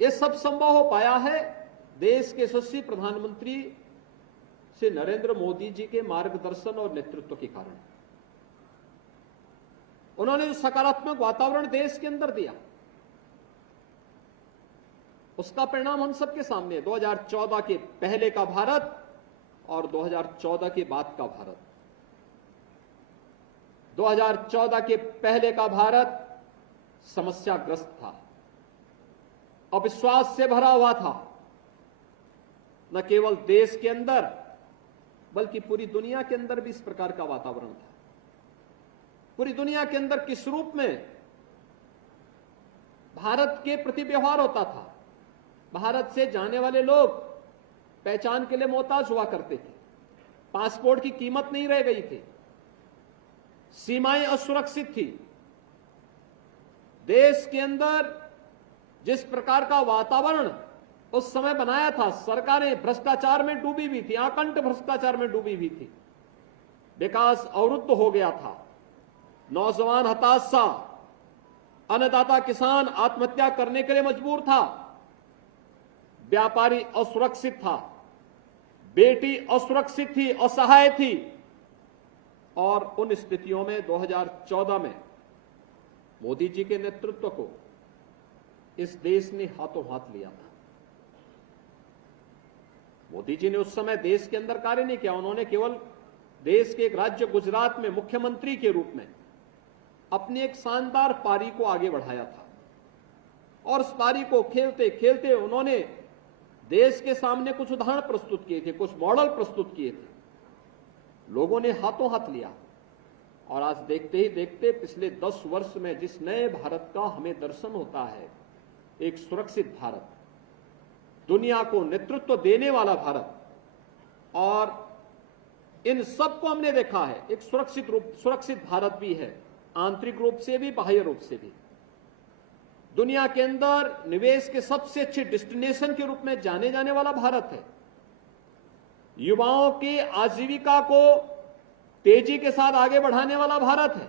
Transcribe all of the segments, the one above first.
ये सब संभव हो पाया है देश के यशस्वी प्रधानमंत्री श्री नरेंद्र मोदी जी के मार्गदर्शन और नेतृत्व के कारण। उन्होंने जो सकारात्मक वातावरण देश के अंदर दिया, उसका परिणाम हम सबके सामने है। 2014 के पहले का भारत और 2014 के बाद का भारत। 2014 के पहले का भारत समस्याग्रस्त था, अविश्वास से भरा हुआ था, न केवल देश के अंदर बल्कि पूरी दुनिया के अंदर भी इस प्रकार का वातावरण था। पूरी दुनिया के अंदर किस रूप में भारत के प्रति व्यवहार होता था। भारत से जाने वाले लोग पहचान के लिए मोहताज हुआ करते थे, पासपोर्ट की कीमत नहीं रह गई थी, सीमाएं असुरक्षित थी। देश के अंदर जिस प्रकार का वातावरण उस समय बनाया था, सरकारें भ्रष्टाचार में डूबी हुई थी, आकंठ भ्रष्टाचार में डूबी हुई थी, विकास अवरुद्ध हो गया था, नौजवान हताशा, अन्नदाता किसान आत्महत्या करने के लिए मजबूर था, व्यापारी असुरक्षित था, बेटी असुरक्षित थी, असहाय थी। और उन स्थितियों में 2014 में मोदी जी के नेतृत्व को इस देश ने हाथों हाथ लिया था। मोदी जी ने उस समय देश के अंदर कार्य नहीं किया, उन्होंने केवल देश के एक राज्य गुजरात में मुख्यमंत्री के रूप में अपनी एक शानदार पारी को आगे बढ़ाया था। और उस पारी को खेलते खेलते उन्होंने देश के सामने कुछ उदाहरण प्रस्तुत किए थे, कुछ मॉडल प्रस्तुत किए थे, लोगों ने हाथों हाथ लिया। और आज देखते ही देखते पिछले 10 वर्ष में जिस नए भारत का हमें दर्शन होता है, एक सुरक्षित भारत, दुनिया को नेतृत्व देने वाला भारत, और इन सबको हमने देखा है। एक सुरक्षित भारत भी है, आंतरिक रूप से भी बाह्य रूप से भी। दुनिया के अंदर निवेश के सबसे अच्छे डेस्टिनेशन के रूप में जाने जाने वाला भारत है। युवाओं की आजीविका को तेजी के साथ आगे बढ़ाने वाला भारत है।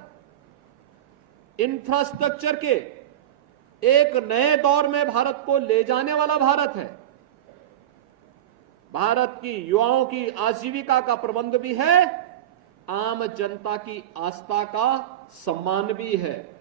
इंफ्रास्ट्रक्चर के एक नए दौर में भारत को ले जाने वाला भारत है। भारत की युवाओं की आजीविका का प्रबंध भी है, आम जनता की आस्था का सम्मान भी है।